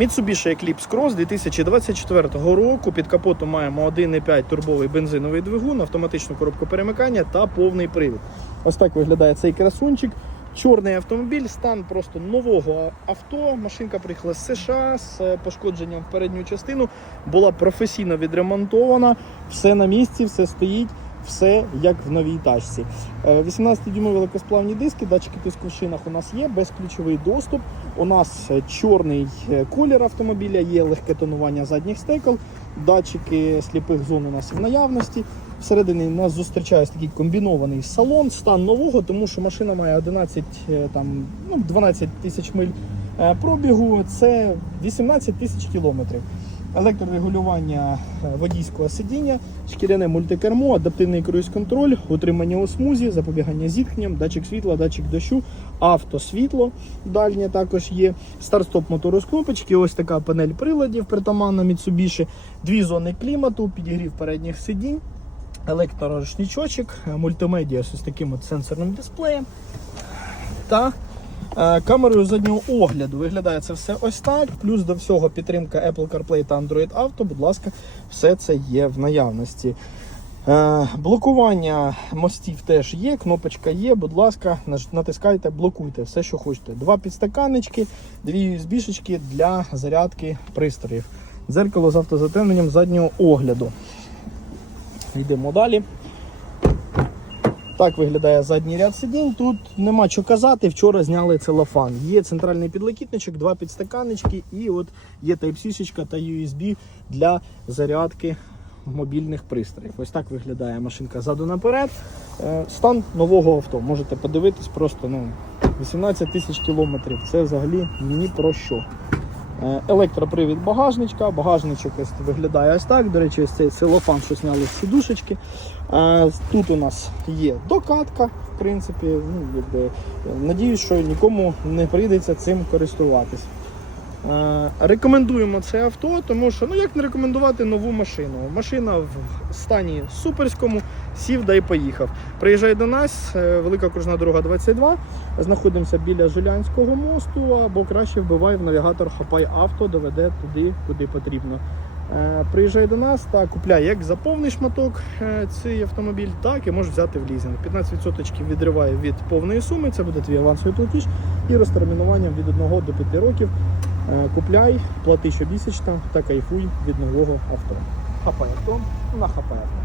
Mitsubishi Eclipse Cross 2024 року. Під капотом маємо 1,5 турбовий бензиновий двигун, автоматичну коробку перемикання та повний привід. Ось так виглядає цей красунчик. Чорний автомобіль, стан просто нового авто. Машинка приїхала з США з е, пошкодженням в передню частину. Була професійно відремонтована, все на місці, все стоїть, все як в новій тачці. 18-дюймові легкосплавні диски, датчики тиску в шинах у нас є, безключовий доступ. У нас е, чорний е, колір автомобіля, є легке тонування задніх стекол, датчики сліпих зон у нас в наявності. Всередині нас зустрічає такий комбінований салон, стан нового, тому що машина має 11, е, там, ну, 12 тисяч миль е, пробігу, це 18 тисяч кілометрів. Електрорегулювання е, водійського сидіння, шкіряне мультикермо, адаптивний круїз-контроль, утримання у смузі, запобігання зіткненням, датчик світла, датчик дощу, автосвітло дальнє також є. Старт-стоп мотору з кнопочки, ось така панель приладів притаманна Mitsubishi, дві зони клімату, підігрів передніх сидінь, електрорушничочок, е, мультимедіа з таким от сенсорним дисплеєм. Та камерою заднього огляду виглядає це все ось так. Плюс до всього підтримка Apple CarPlay та Android Auto. Будь ласка, все це є в наявності. Е, блокування мостів теж є, кнопочка є. Будь ласка, натискайте, блокуйте все, що хочете. Два підстаканнички, дві USB-шечки для зарядки пристроїв. Дзеркало з автозатемненням заднього огляду. Йдемо далі. Так виглядає задній ряд сидінь. Тут нема що казати. Вчора зняли целофан. Є центральний підлокітничок, два підстаканнички і от є Type-C та USB для зарядки мобільних пристроїв. Ось так виглядає машинка ззаду наперед. Е, Стан нового авто. Можете подивитись, просто ну, 18 тисяч кілометрів. Це взагалі ні про що. Е, Електропривід багажничка. Багажничок ось виглядає ось так. До речі, ось цей силофан, що зняли з сідушечки. Е, Тут у нас є докатка, в принципі. Ну, якби, е, надіюсь, що нікому не прийдеться цим користуватись. Е, Рекомендуємо це авто, тому що ну як не рекомендувати нову машину. Машина в стані суперському, сів да й поїхав. Приїжджай до нас, е, велика окружна дорога 22. Знаходимося біля Жулянського мосту, або краще вбивай в навігатор Хапай авто, доведе туди, куди потрібно. Е, Приїжджай до нас та купляй як за повний шматок цей автомобіль, так і можеш взяти в лізинг. 15% відриває від повної суми, це буде твій авансовий платіж і розтермінуванням від 1 до 5 років. Е, Купляй, плати щомісячно та кайфуй від нового авто. Хапай авто на хапай авто.